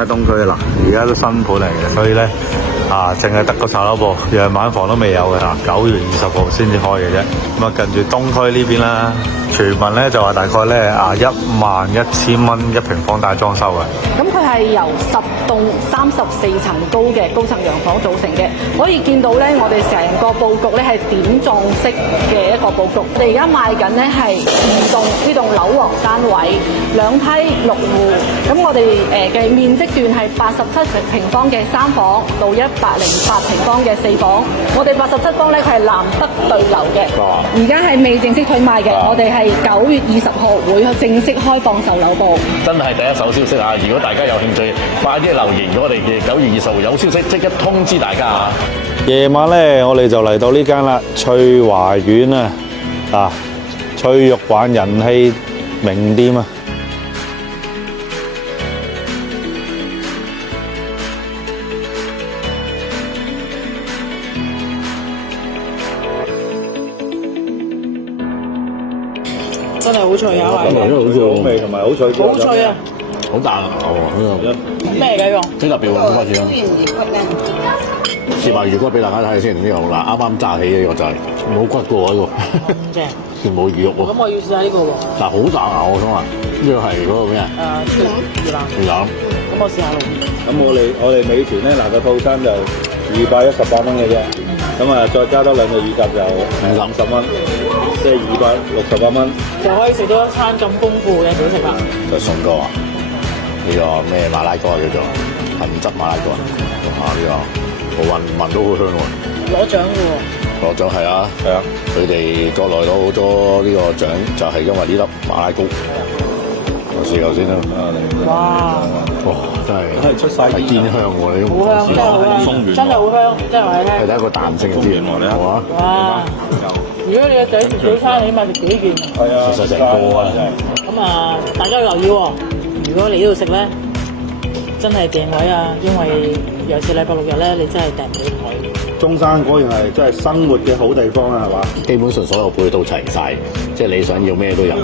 喺東區啦，而家都新盤嚟嘅，所以咧淨係得個炒樓部，樣板房都未有嘅嚇，9月20號先至開嘅啫。咁啊，近住東區呢邊啦，傳聞咧就話大概咧11000蚊1平方大裝修嘅。咁佢係由10棟34層高嘅高層洋房組成嘅，可以見到咧，我哋成個佈局咧係點狀式嘅一個佈局。我哋而家賣緊咧係2棟呢棟樓王單位，2梯6戶。咁我哋嘅面積段係87平方嘅3房到108平方嘅4房。我哋87方咧佢係南北對流嘅，而家係未正式推賣嘅。我哋係9月20號會正式開放售樓部。真係第一手消息啊！如果大家有興趣，快啲留言，我哋嘅9月20號有消息即刻通知大家啊！夜晚咧，我哋就嚟到呢間啦，翠華苑啊，翠玉環人氣名店啊！真係好脆啊！真係好味同埋好脆，好脆啊！好大牙喎，咩嘅呢個？幾特別喎，好開始啦！切埋魚骨俾大家睇下先，呢個嗱啱啱炸起嘅呢個就係冇骨嘅喎呢個，正，全冇魚肉喎。咁我要試下呢個喎。嗱好大牙我想話，呢個係嗰個咩啊？魚腩。魚腩。咁我試下咯。咁我哋美團咧嗱個套餐就218蚊嘅啫，咁再加多2個乳鴿就50蚊，即係268蚊，就可以食到一餐咁豐富嘅小食啦。就送哥啊！呢個咩馬拉糕叫做杏汁馬拉糕啊！呢個我聞到好香喎。攞獎嘅喎。攞獎係啊，佢哋國內攞好多呢個獎，就係因為呢粒馬拉糕。我試下先啦。哇！真係出晒係堅香喎！你好香，真係好香，真係好香，真係話你聽。係第一個彈性嘅資源嚟咧，係嘛？哇！如果你個仔食早餐，起碼食幾件。係啊，食成個啊！咁啊，大家要留意喎。如果你呢度食咧，真係訂位啊，因為尤其是禮拜6日咧，你真係訂唔到台。中山果然係真係生活嘅好地方啦，係嘛？基本上所有配套齊晒，即係你想要咩都有，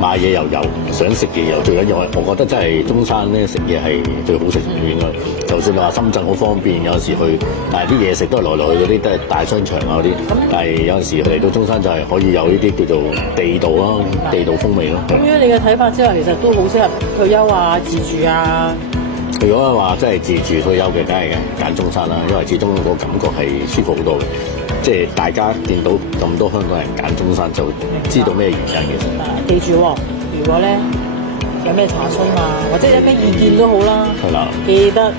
買嘢又有，想食嘢又最緊要。我覺得真係中山咧食嘢係最好食遠啦。就算你話深圳好方便，有時去，但係啲嘢食都係來來去嗰啲都係大商場啊嗰啲。但係有陣時嚟到中山就係可以有呢啲叫做地道啦，地道風味咯。咁於你嘅睇法之後，其實都好適合退休啊、自住啊。如果係話真係自住退休嘅，梗係揀中山啦，因為始終個感覺係舒服好多嘅。即係大家見到咁多香港人揀中山，就知道咩原因嘅。記住喎，如果咧有咩查詢啊，或者有咩意見都好啦，係啦，記得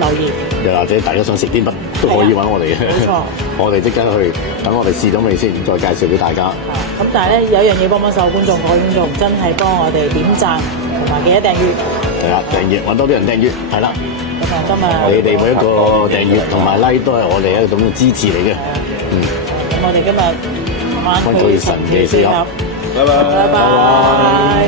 留言。又或者大家想食啲乜都可以揾我哋嘅。冇錯，我哋即刻去等我哋試咗味先，再介紹俾大家。咁但係咧有一樣嘢幫手，觀眾各位觀眾真係幫我哋點讚同埋記得訂閱。係啦，訂閱揾多啲人訂閱，係啦。咁啊，今日你哋每一個訂閱同埋 like 都係我哋一種支持嚟嘅。咁我哋今日晚去神奇四合，拜拜。拜拜。